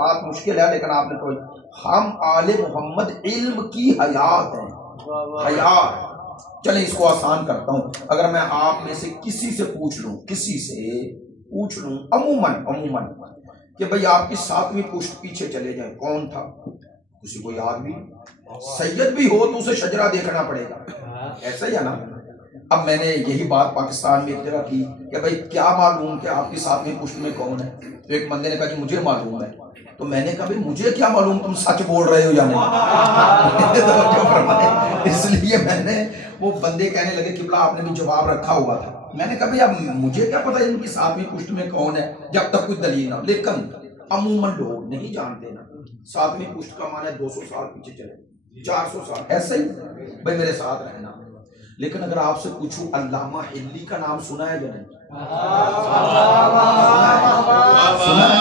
बात मुश्किल है, लेकिन आपने तो हम आले मोहम्मद इल्म की हयात हैं, हयात। चलें इसको आसान करता हूं। अगर मैं आप में से किसी से पूछ लूं, किसी से पूछ लूं अमूमन अमूमन कि भाई आपकी 7वीं पुश्त पीछे चले जाए कौन था, किसी को याद भी, सैयद भी हो तो उसे शजरा देखना पड़ेगा, ऐसा ही है ना। अब मैंने यही बात पाकिस्तान में एक जगह की कि भाई क्या मालूम कि आपकी 7वीं पुश्त में कौन है, तो एक बंदे ने कहा जी मुझे मालूम है। तो मैंने कहा भाई मुझे क्या मालूम, तुम सच बोल रहे हो या नहीं। तो इसलिए मैंने, वो बंदे कहने लगे कि आपने भी जवाब रखा हुआ था। मैंने कहा भाई अब मुझे क्या पता इनकी 7वीं पुश्त में कौन है जब तक कोई दलील ना। लेकिन अमूमन लोग नहीं जानते ना 7वीं पुश्त का माना 200 साल पीछे चले, 400 साल, ऐसे ही भाई मेरे साथ रहना। लेकिन अगर आपसे पूछूं अल्लामा हिल्ली का नाम सुना है या नहीं? सुना है?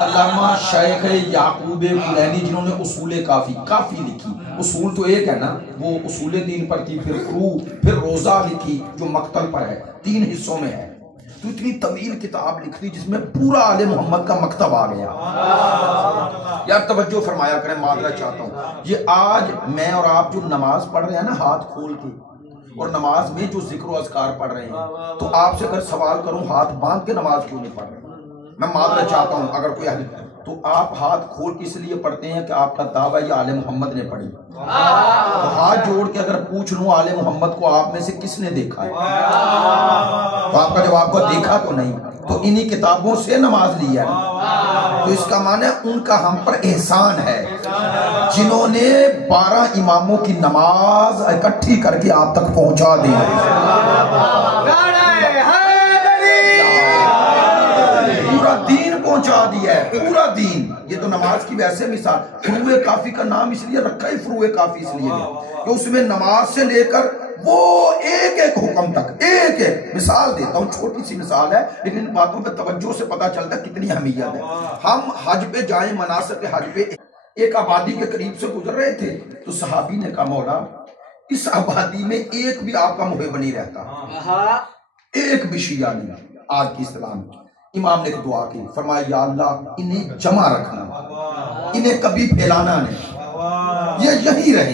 अल्लामा शेख याकूब कुरैनी जिन्होंने उसूल काफी लिखी। उसूल तो एक है ना, वो उसूल दीन पर थी, फिर रोजा लिखी जो मक्तल पर है, 3 हिस्सों में है। तो इतनी तवील किताब लिख दी जिसमें पूरा आले मोहम्मद का मकतब आ गया। यार तवज्जो फरमाया करें, माजरा चाहता हूँ। ये आज मैं और आप जो नमाज पढ़ रहे हैं ना हाथ खोल के, और नमाज में जो जिक्र अज़कार पढ़ रहे हैं, तो आपसे अगर सवाल करूं हाथ बांध के नमाज क्यों नहीं पढ़ रहे, मैं माजरा चाहता हूं अगर कोई अहल, तो आप हाथ खोल के इसलिए पढ़ते हैं कि आपका दावा ये आले मोहम्मद ने पढ़ी। तो हाथ जोड़ के अगर पूछ लूं आले मोहम्मद को आप में से किसने देखा है, तो आपका जवाब को देखा तो नहीं, तो इन्हीं किताबों से नमाज ली है। तो इसका माने उनका हम पर एहसान है जिन्होंने 12 इमामों की नमाज इकट्ठी करके आप तक पहुंचा दी। पूरा दीन पहुंचा दिया है, पूरा दीन। ये तो नमाज की वैसे मिसाल, फुरूए काफी का नाम इसलिए रखा है, फुरूए काफी इसलिए कि उसमें नमाज से लेकर वो एक एक हुक्म तक, एक एक मिसाल देता हूँ, छोटी सी मिसाल है लेकिन इन बातों पे तवज्जो से पता चलता है कितनी अहमियत है। हम हज पे जाए, मनासिक हज पे एक आबादी के करीब से गुजर रहे थे, तो सहाबी ने कहा मौला इस आबादी में एक भी आपका मुहिब नहीं रहता, एक भी शिया नहीं आज की इस्लाम। इमाम ने दुआ की, फरमाया या अल्लाह इन्हें जमा रखना, इन्हें कभी फैलाना नहीं, ये यही रहे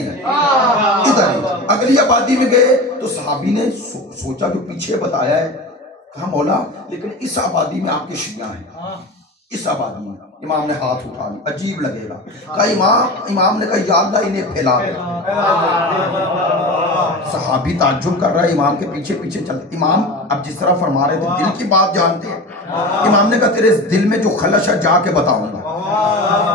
इधर ही। अगली आबादी में गए तो सहाबी ने सोचा जो पीछे बताया है, कहा मौला लेकिन इस आबादी में आपके शिया हैं, इस आबादी में। इमाम ने हाथ उठा लिया, अजीब लगेगा, कहा इमाम ने कहा या अल्लाह इन्हें फैला दे। सहाबी ताज्जुब कर रहा है, इमाम के पीछे पीछे चलते। इमाम अब जिस तरह फरमा रहे थे, दिल की बात जानते हैं। इमाम ने कहा तेरे दिल में जो खलश है जाके बताऊंगा,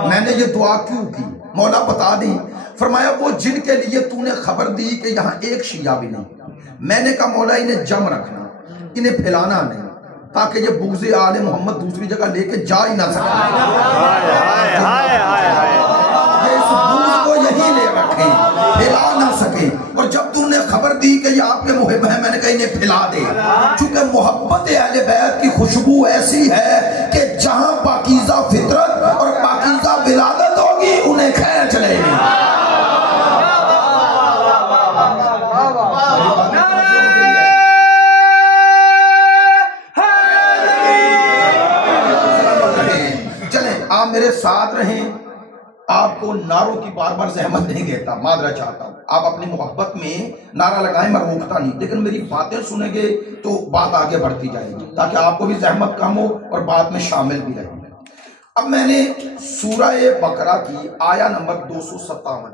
मैंने ये दुआ क्यों की, मौला बता दी। फरमाया वो जिनके लिए तूने खबर दी कि यहाँ एक शिया भी नहीं, मैंने कहा मौला इन्हें जम रखना, इन्हें फैलाना नहीं, ताकि ये बुग़्ज़े आले मोहम्मद दूसरी जगह लेके जा ही ना सके, ये इस बुग़्ज़ को यही ले रखे, फैला ना सके। और जब तुमने खबर दी कि ये आपके मुहिब है, मैंने कहा इन्हें फैला दे, चूंकि मोहब्बत अहले बैत की खुशबू ऐसी है कि जहां पाकीज़ा फितरत और पाकीज़ा विलादत होगी उन्हें खैर चलेगी। आप मेरे साथ रहें, आपको नारों की बार बार जहमत नहीं देता, माजरा चाहता हूं। आप अपनी मोहब्बत में नारा लगाएं, मैं रोकता नहीं, लेकिन मेरी बातें सुनेंगे तो बात आगे बढ़ती जाएगी, ताकि आपको भी जहमत कम हो और बात में शामिल भी रहें। अब मैंने सूरह बकरा की आया नंबर 257